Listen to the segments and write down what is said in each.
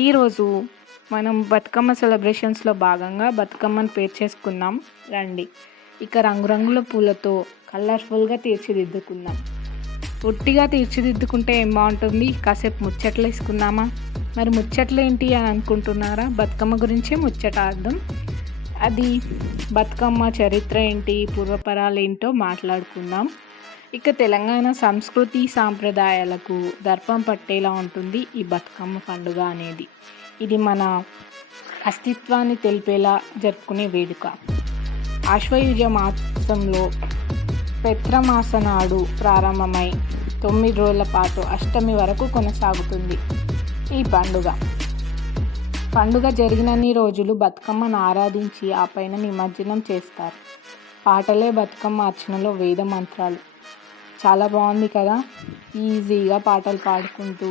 ఈరోజు మనం బతుకమ్మ సెలబ్రేషన్స్లో భాగంగా బతుకమ్మను పేర్చేసుకుందాం రండి. ఇక రంగురంగుల పూలతో కలర్ఫుల్గా తీర్చిదిద్దుకుందాం. ఒట్టిగా తీర్చిదిద్దుకుంటే ఏం బాగుంటుంది, కాసేపు ముచ్చట్లు వేసుకుందామా? మరి ముచ్చట్లు ఏంటి అని అనుకుంటున్నారా? బతుకమ్మ గురించే ముచ్చటార్థం. అది బతుకమ్మ చరిత్ర ఏంటి, పూర్వపరాలు ఏంటో మాట్లాడుకుందాం. ఇక తెలంగాణ సంస్కృతి సాంప్రదాయాలకు దర్పం పట్టేలా ఉంటుంది ఈ బతుకమ్మ పండుగ అనేది. ఇది మన అస్తిత్వాన్ని తెలిపేలా జరుపుకునే వేడుక. ఆశ్వయుజ మాసంలో పెత్రమాస నాడు ప్రారంభమై 9 రోజుల పాటు అష్టమి వరకు కొనసాగుతుంది ఈ పండుగ జరిగినన్ని రోజులు బతుకమ్మను ఆరాధించి ఆ పైన నిమజ్జనం చేస్తారు. పాటలే బతుకమ్మ అర్చనలో వేద మంత్రాలు. చాలా బాగుంది కదా. ఈజీగా పాటలు పాడుకుంటూ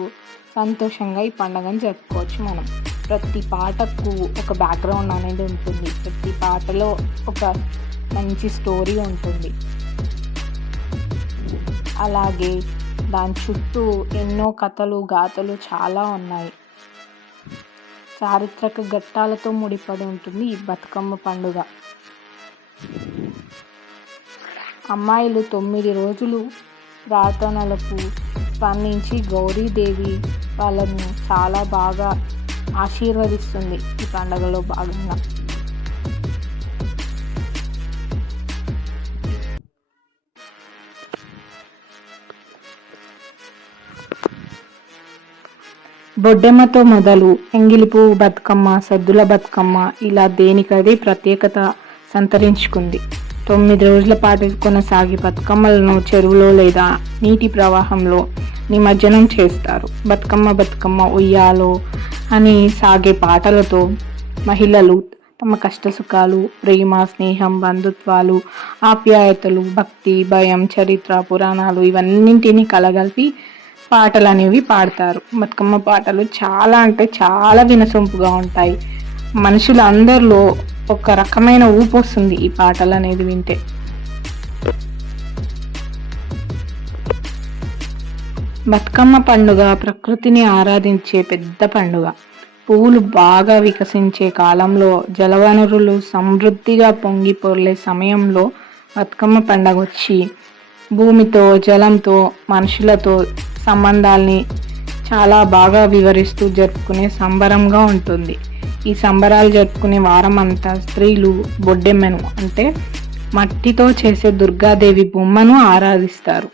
సంతోషంగా ఈ పండుగను జరుపుకోవచ్చు మనం. ప్రతి పాటకు ఒక బ్యాక్గ్రౌండ్ అనేది ఉంటుంది. ప్రతి పాటలో ఒక మంచి స్టోరీ ఉంటుంది. అలాగే దాని చుట్టూ ఎన్నో కథలు గాథలు చాలా ఉన్నాయి. చారిత్రక ఘట్టాలతో ముడిపడి ఉంటుంది ఈ బతుకమ్మ పండుగ. అమ్మాయిలు 9 రోజులు ప్రార్థనలకు స్పందించి గౌరీదేవి వాళ్ళను చాలా బాగా ఆశీర్వదిస్తుంది ఈ పండుగలో భాగంగా. బొడ్డెమ్మతో మొదలు ఎంగిలి పువ్వు బతుకమ్మ, సద్దుల బతుకమ్మ ఇలా దేనికదే ప్రత్యేకత సంతరించుకుంది. 9 రోజుల పాటు కొనసాగి బతుకమ్మలను చెరువులో లేదా నీటి ప్రవాహంలో నిమజ్జనం చేస్తారు. బతుకమ్మ ఉయ్యాలో అని సాగే పాటలతో మహిళలు తమ కష్టసుఖాలు, ప్రేమ, స్నేహం, బంధుత్వాలు, ఆప్యాయతలు, భక్తి, భయం, చరిత్ర, పురాణాలు ఇవన్నింటినీ కలగలిపి పాటలు అనేవి పాడతారు. బతుకమ్మ పాటలు చాలా అంటే చాలా వినసొంపుగా ఉంటాయి. మనుషులందరిలో ఒక రకమైన ఊపు వస్తుంది ఈ పాటలు అనేది వింటే. బతుకమ్మ పండుగ ప్రకృతిని ఆరాధించే పెద్ద పండుగ. పువ్వులు బాగా వికసించే కాలంలో, జలవనరులు సమృద్ధిగా పొంగి పొర్లే సమయంలో బతుకమ్మ పండుగ వచ్చి భూమితో, జలంతో, మనుషులతో సంబంధాల్ని చాలా బాగా వివరిస్తూ జరుపుకునే సంబరంగా ఉంటుంది. ఈ సంబరాలు జరుపుకునే వారం అంతా స్త్రీలు బొడ్డెమ్మను అంటే మట్టితో చేసే దుర్గాదేవి బొమ్మను ఆరాధిస్తారు.